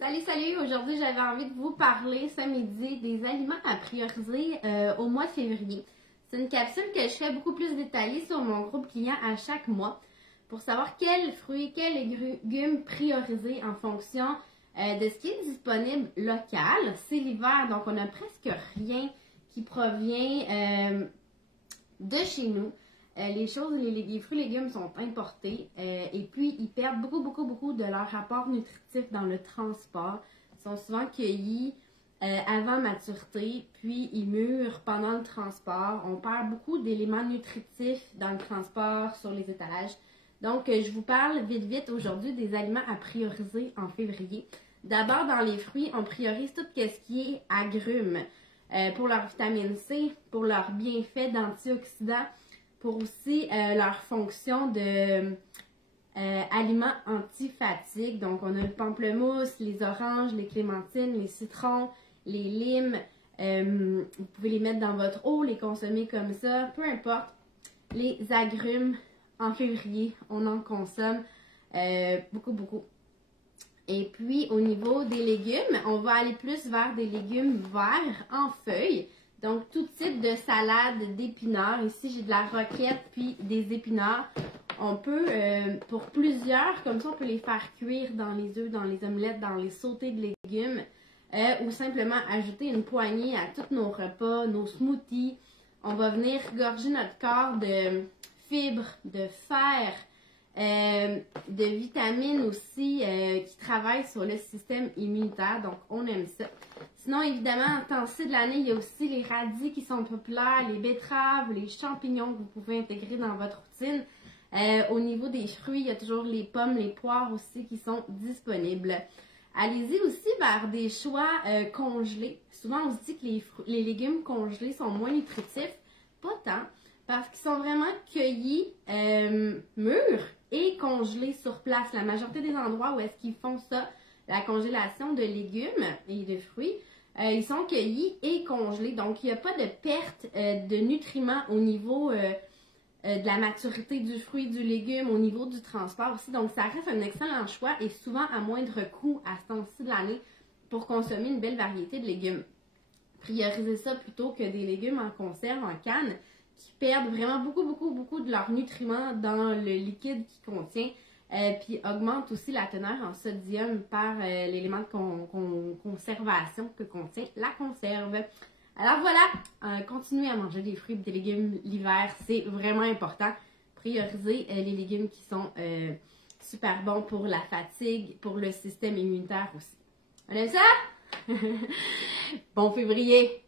Salut, salut! Aujourd'hui, j'avais envie de vous parler ce midi des aliments à prioriser au mois de février. C'est une capsule que je fais beaucoup plus détaillée sur mon groupe client à chaque mois pour savoir quels fruits, quels légumes prioriser en fonction de ce qui est disponible local. C'est l'hiver, donc on n'a presque rien qui provient de chez nous. Les fruits et légumes sont importés et puis ils perdent beaucoup de leur rapport nutritif dans le transport. Ils sont souvent cueillis avant maturité, puis ils mûrent pendant le transport. On perd beaucoup d'éléments nutritifs dans le transport, sur les étalages. Donc, je vous parle vite aujourd'hui des aliments à prioriser en février. D'abord, dans les fruits, on priorise tout ce qui est agrumes pour leur vitamine C, pour leurs bienfaits d'antioxydants, pour aussi leur fonction de aliments anti-fatigue. Donc, on a le pamplemousse, les oranges, les clémentines, les citrons, les limes. Vous pouvez les mettre dans votre eau, les consommer comme ça, peu importe. Les agrumes, en février, on en consomme beaucoup. Et puis, au niveau des légumes, on va aller plus vers des légumes verts en feuilles. Donc, tout type de salade d'épinards. Ici, j'ai de la roquette puis des épinards. On peut, pour plusieurs, comme ça, on peut les faire cuire dans les œufs, dans les omelettes, dans les sautés de légumes. Ou simplement ajouter une poignée à tous nos repas, nos smoothies. On va venir gorger notre corps de fibres, de fer, de vitamines aussi qui travaillent sur le système immunitaire. Donc, on aime ça. Sinon, évidemment, en temps-ci de l'année, il y a aussi les radis qui sont populaires, les betteraves, les champignons que vous pouvez intégrer dans votre routine. Au niveau des fruits, il y a toujours les pommes, les poires aussi qui sont disponibles. Allez-y aussi vers des choix congelés. Souvent, on se dit que les légumes congelés sont moins nutritifs. Pas tant, parce qu'ils sont vraiment cueillis mûrs et congelés sur place. La majorité des endroits où est-ce qu'ils font ça, la congélation de légumes et de fruits, ils sont cueillis et congelés. Donc, il n'y a pas de perte de nutriments au niveau de la maturité du fruit, du légume, au niveau du transport aussi. Donc, ça reste un excellent choix et souvent à moindre coût à ce temps-ci de l'année pour consommer une belle variété de légumes. Priorisez ça plutôt que des légumes en conserve, en canne, qui perdent vraiment beaucoup de leurs nutriments dans le liquide qu'ils contient. Puis augmente aussi la teneur en sodium par l'élément de conservation que contient la conserve. Alors voilà, continuez à manger des fruits et des légumes l'hiver, c'est vraiment important. Priorisez les légumes qui sont super bons pour la fatigue, pour le système immunitaire aussi. On aime ça? Bon février!